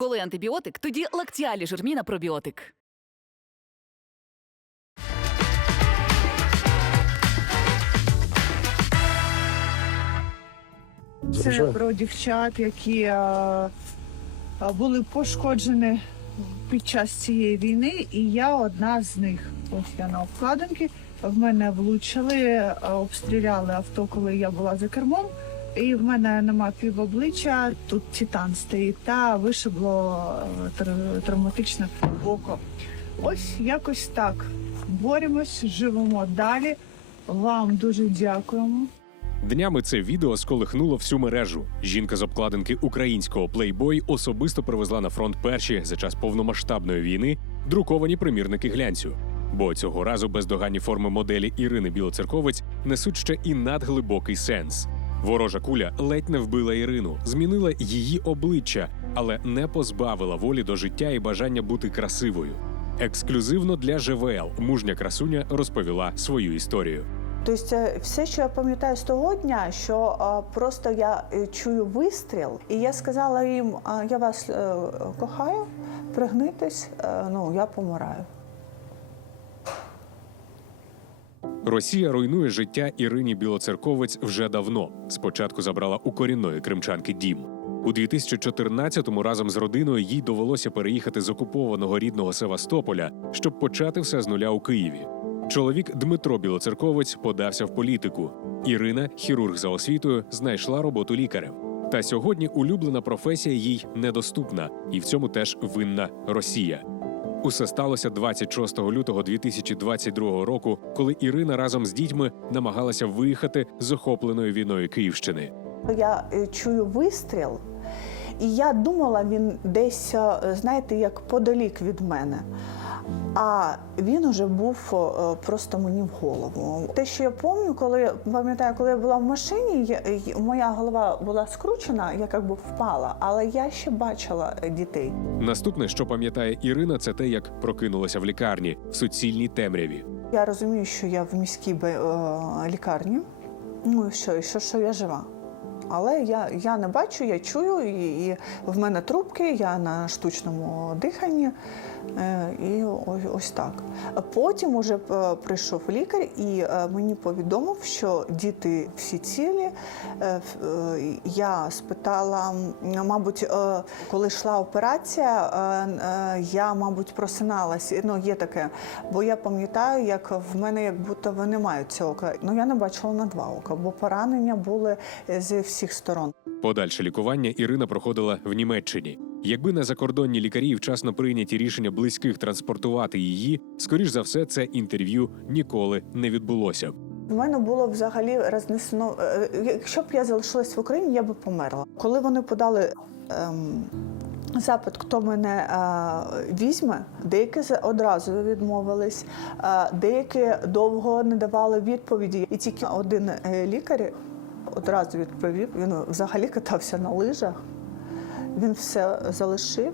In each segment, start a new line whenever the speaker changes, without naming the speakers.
Коли антибіотик, тоді лактіалі жирміна пробіотик.
Це про дівчат, які е, е, були пошкоджені під час цієї війни, і я одна з них. Ось я на обкладинці. В мене влучили, обстріляли авто, коли я була за кермом. І в мене нема півобличчя, тут титан стоїть, та вишибло е, травматичне око. Ось якось так. Боремось, живемо далі. Вам дуже дякуємо.
Днями це відео сколихнуло всю мережу. Жінка з обкладинки українського Playboy особисто привезла на фронт перші за час повномасштабної війни друковані примірники глянцю. Бо цього разу бездоганні форми моделі Ірини Білоцерковець несуть ще і надглибокий сенс. Ворожа куля ледь не вбила Ірину, змінила її обличчя, але не позбавила волі до життя і бажання бути красивою. Ексклюзивно для ЖВЛ мужня красуня розповіла свою історію.
Тобто це все, що я пам'ятаю з того дня, що а, просто я е, чую вистріл, і я сказала їм: а, я вас е, кохаю, пригнитесь, е, ну я помираю.
Росія руйнує життя Ірині Білоцерковець вже давно. Спочатку забрала у корінної кримчанки дім. У 2014-му разом з родиною їй довелося переїхати з окупованого рідного Севастополя, щоб почати все з нуля у Києві. Чоловік Дмитро Білоцерковець подався в політику. Ірина, хірург за освітою, знайшла роботу лікарем. Та сьогодні улюблена професія їй недоступна, і в цьому теж винна Росія. Усе сталося 26 лютого 2022 року, коли Ірина разом з дітьми намагалася виїхати з охопленої війною Київщини.
Я е, чую вистріл, і я думала, він десь, е, знаєте, як подалік від мене. А він уже був е, просто мені в голову. Те, що я пам'ятаю, коли пам'ятаю, коли я була в машині, моя голова була скручена, я як би впала, але я ще бачила е, дітей.
Наступне, що пам'ятає Ірина, це те, як прокинулася в лікарні в суцільній темряві.
Я розумію, що я в міській е, лікарні. Ну і що, і що, що я жива. Але я, я не бачу, я чую, і, і в мене трубки, я на штучному диханні. Е, і ось, так. Потім уже е, прийшов лікар і е, мені повідомив, що діти всі цілі. Я спитала, мабуть, коли йшла операція, я, мабуть, просиналась. Ну, є таке, бо я пам'ятаю, як в мене як будто мають цього ока. Ну я не бачила на два ока, бо поранення були зі всіх сторон.
Подальше лікування Ірина проходила в Німеччині. Якби не закордонні лікарі вчасно прийняті рішення близьких транспортувати її, скоріш за все, це інтерв'ю ніколи не відбулося.
В мене було взагалі рознесено. е, Якщо б я залишилась в Україні, я би померла. Коли вони подали ем, запит, хто мене е, візьме, деякі з- одразу відмовились, е, деякі довго не давали відповіді. І тільки один е, лікар одразу відповів. Він взагалі катався на лижах. Він все залишив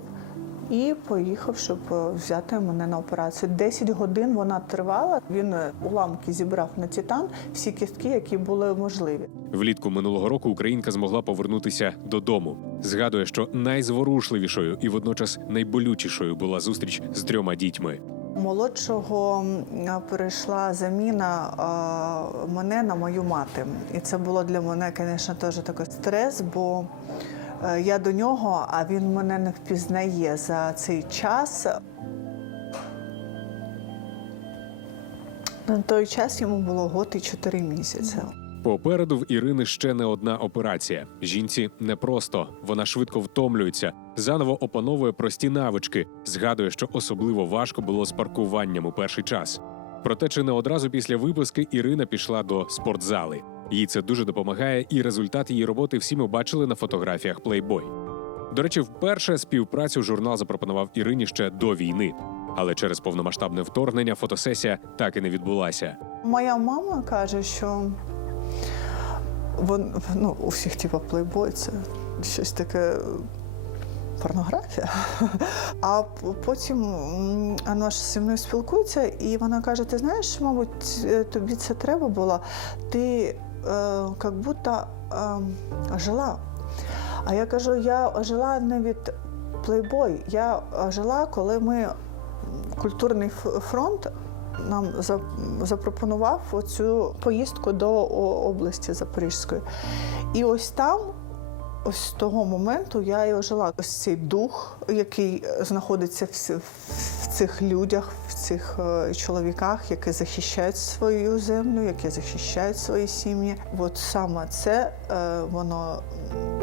і поїхав, щоб е, взяти мене на операцію. 10 годин вона тривала. Він е, уламки зібрав на титан, всі кістки, які були можливі.
Влітку минулого року українка змогла повернутися додому. Згадує, що найзворушливішою і водночас найболючішою була зустріч з трьома дітьми.
Молодшого м, перейшла заміна мене на мою мати. І це було для мене, звісно, теж такий стрес, бо е, я до нього, а він мене не впізнає за цей час. На той час йому було год і чотири місяці.
Попереду в Ірини ще не одна операція. Жінці непросто, вона швидко втомлюється, заново опановує прості навички, згадує, що особливо важко було з паркуванням у перший час. Проте, чи не одразу після виписки Ірина пішла до спортзали. Їй це дуже допомагає, і результат її роботи всі ми бачили на фотографіях Playboy. До речі, вперше співпрацю журнал запропонував Ірині ще до війни. Але через повномасштабне вторгнення фотосесія так і не відбулася.
Моя мама каже, що вон, ну, у всіх типу плейбой це щось таке порнографія. А потім вона зі мною спілкується, і вона каже: ти знаєш, мабуть, е, тобі це треба було. Ти е, як будто е, жила. А я кажу, я жила не від плейбой. Я жила, коли ми культурний фронт нам запропонував оцю поїздку до області Запорізької. І ось там. Ось з того моменту я і жила. Ось цей дух, який знаходиться в, в цих людях, в цих е, чоловіках, які захищають свою землю, які захищають свої сім'ї. От саме це е, воно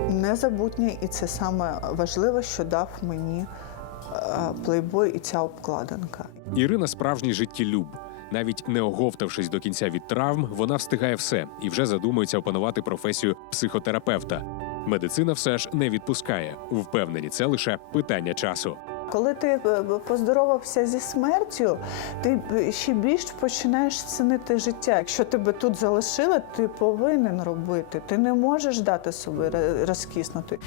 незабутнє, і це саме важливе, що дав мені плейбой і ця обкладинка.
Ірина справжній життєлюб. Навіть не оговтавшись до кінця від травм, вона встигає все і вже задумується опанувати професію психотерапевта. Медицина все ж не відпускає. Впевнені, це лише питання часу.
Коли ти е, поздоровався зі смертю, ти ще більш починаєш цінити життя. Якщо тебе тут залишили, ти повинен робити. Ти не можеш дати собі розкиснути.